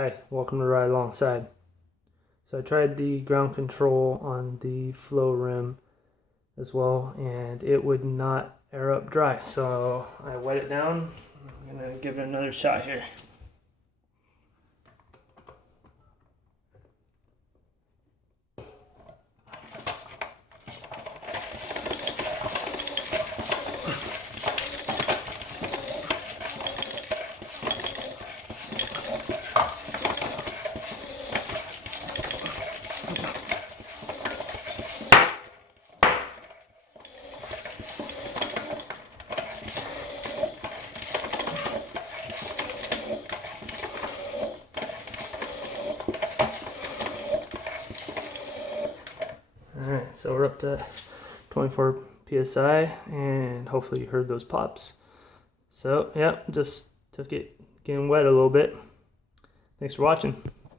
Hi, welcome to Ride Alongside. So I tried the ground control on the flow rim as well, and it would not air up dry. So I wet it down. I'm gonna give it another shot here. Alright, so we're up to 24 psi, and hopefully you heard those pops. So, yeah, just took it getting wet a little bit. Thanks for watching.